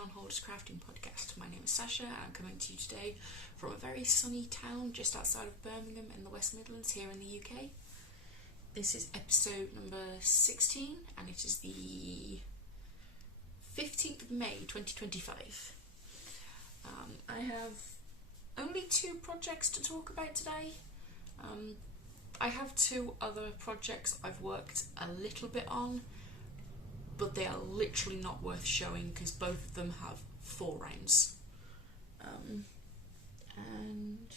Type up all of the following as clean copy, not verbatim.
on Hoarder's Crafting podcast. My name is Sasha and I'm coming to you today from a very sunny town just outside of Birmingham in the West Midlands here in the UK. This is episode number 16 and it is the 15th of May 2025. I have only 2 projects to talk about today. I have 2 other projects I've worked a little bit on, but they are literally not worth showing because both of them have 4 rounds. And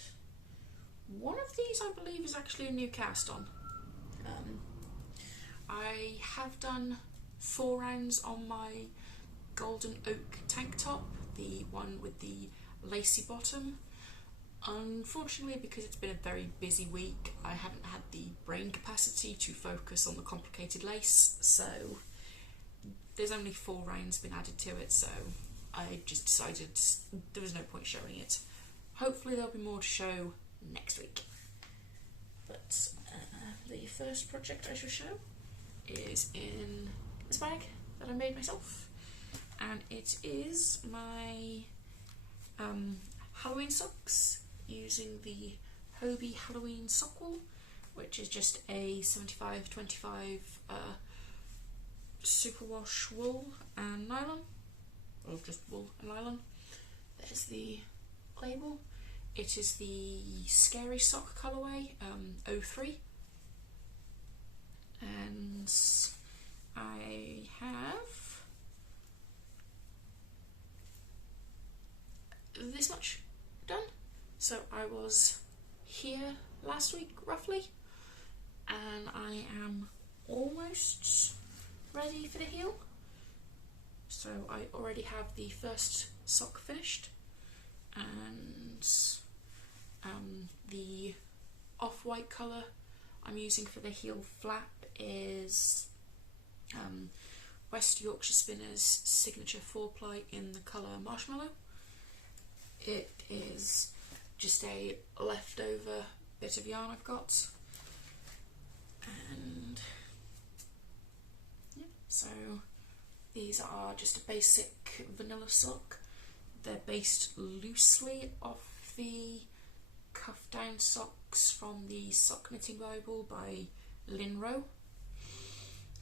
one of these I believe is actually a new cast on. I have done 4 rounds on my golden oak tank top, the one with the lacy bottom. Unfortunately, because it's been a very busy week, I haven't had the brain capacity to focus on the complicated lace, so there's only 4 rounds been added to it, so I just decided there was no point showing it. Hopefully there'll be more to show next week. But the first project I shall show is in this bag that I made myself, and it is my Halloween socks using the Hobie Halloween sock wool, which is just a 75-25 superwash wool and nylon, or just wool and nylon. There's the label. It is the Scary Sock colourway, 03, and I have this much done. So I was here last week roughly, and I am almost ready for the heel. So I already have the first sock finished, and the off-white colour I'm using for the heel flap is West Yorkshire Spinners signature 4-ply in the colour Marshmallow. It is just a leftover bit of yarn I've got, and yeah, so these are just a basic vanilla sock. They're based loosely off the cuff down socks from the Sock Knitting Bible by Linrow,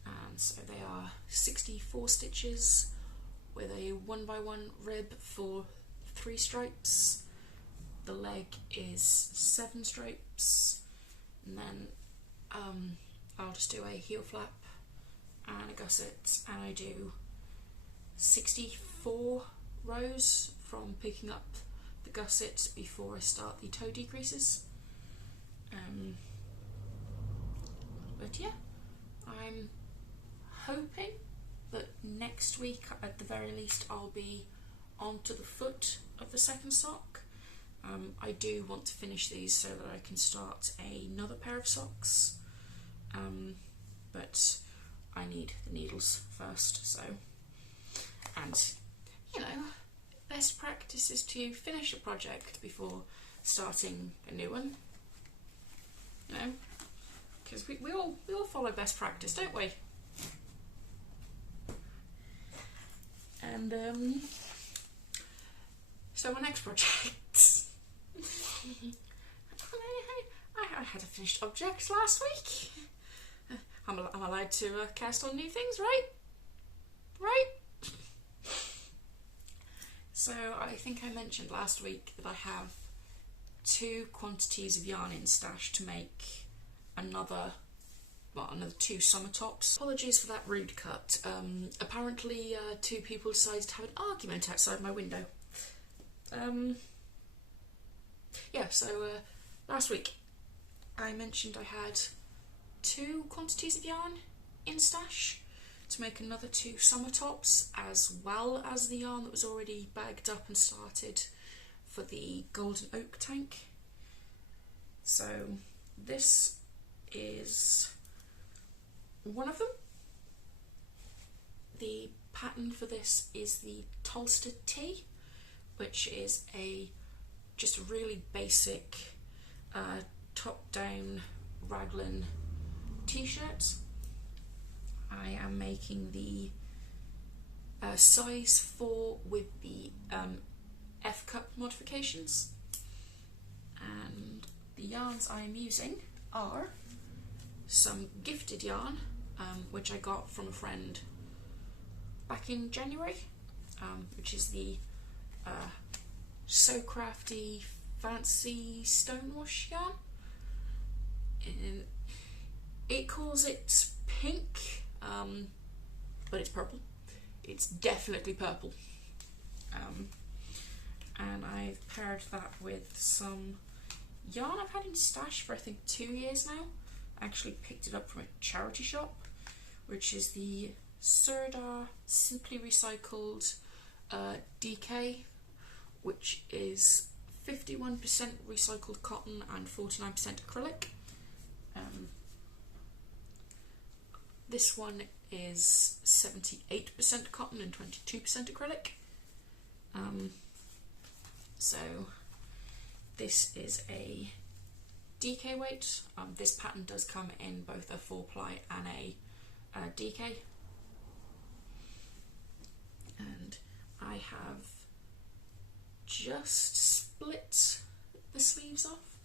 and so they are 64 stitches with a 1x1 rib for 3 stripes. The leg is 7 stripes, and then I'll just do a heel flap and a gusset, and I do 64 rows from picking up the gusset before I start the toe decreases. But yeah, I'm hoping that next week at the very least I'll be onto the foot of the second sock. I do want to finish these so that I can start another pair of socks, but I need the needles first, so, and you know, best practice is to finish a project before starting a new one, you know, because we all follow best practice, don't we? And so my next project, I had a finished object last week. I'm allowed to cast on new things, right? Right? So I think I mentioned last week that I have 2 quantities of yarn in stash to make another 2 summer tops. Apologies for that rude cut. Apparently 2 people decided to have an argument outside my window. Yeah, so last week I mentioned I had 2 quantities of yarn in stash to make another 2 summer tops, as well as the yarn that was already bagged up and started for the golden oak tank. So this is one of them. The pattern for this is the Tolster T, which is just a really basic top-down raglan t-shirt. I am making the size 4 with the F cup modifications. And the yarns I am using are some gifted yarn, which I got from a friend back in January, which is the So Crafty Fancy Stonewash yarn. And it calls it pink, but it's purple. It's definitely purple. And I've paired that with some yarn I've had in stash for I think 2 years now. I actually picked it up from a charity shop, which is the Surdar Simply Recycled DK, which is 51% recycled cotton and 49% acrylic. This one is 78% cotton and 22% acrylic. So this is a DK weight. This pattern does come in both a 4-ply and a DK. And I have just split the sleeves off.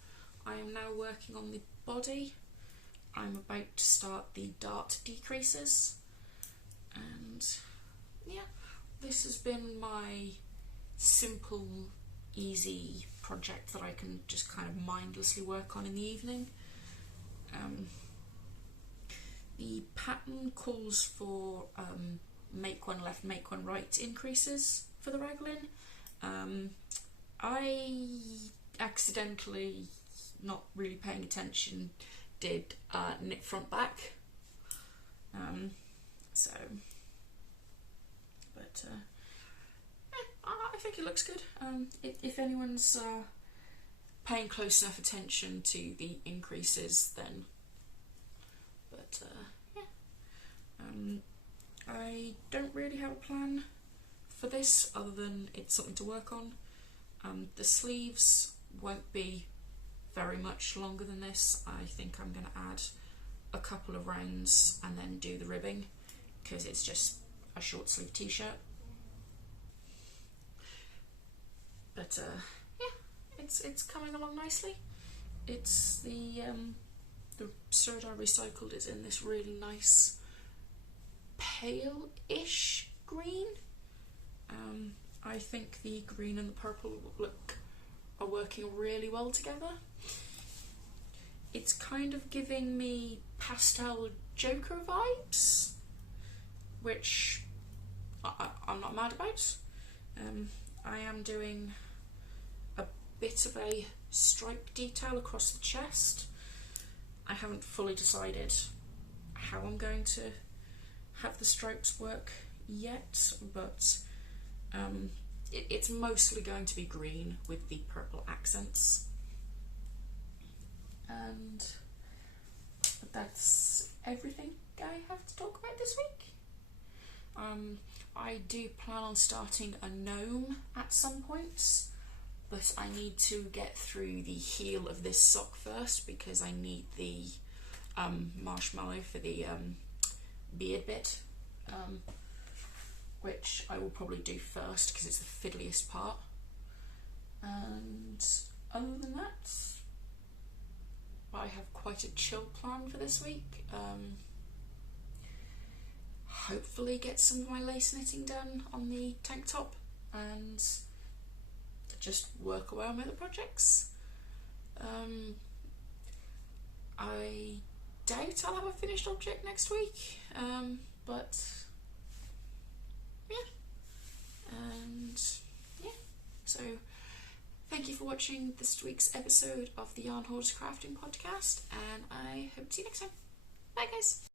I am now working on the body. I'm about to start the dart decreases. And yeah, this has been my simple, easy project that I can just kind of mindlessly work on in the evening. The pattern calls for make one left, make one right increases for the raglan. I accidentally, not really paying attention, did knit front back. I think it looks good. If anyone's paying close enough attention to the increases, then. But yeah, I don't really have a plan for this other than it's something to work on. The sleeves won't be very much longer than this. I think I'm going to add a couple of rounds and then do the ribbing, because it's just a short sleeve t-shirt. But yeah, it's coming along nicely. It's the Surdar Recycled is in this really nice pale-ish green. I think the green and the purple are working really well together. It's kind of giving me pastel Joker vibes, which I'm not mad about. I am doing a bit of a stripe detail across the chest. I haven't fully decided how I'm going to have the stripes work yet, but it's mostly going to be green with the purple accents. And that's everything I have to talk about this week. I do plan on starting a gnome at some point, but I need to get through the heel of this sock first because I need the marshmallow for the beard bit, which I will probably do first because it's the fiddliest part. And other than that, I have quite a chill plan for this week. Hopefully get some of my lace knitting done on the tank top and just work away on my other projects. I doubt I'll have a finished object next week, but yeah. And yeah, so thank you for watching this week's episode of the Yarn Hoarders Crafting Podcast, and I hope to see you next time. Bye guys!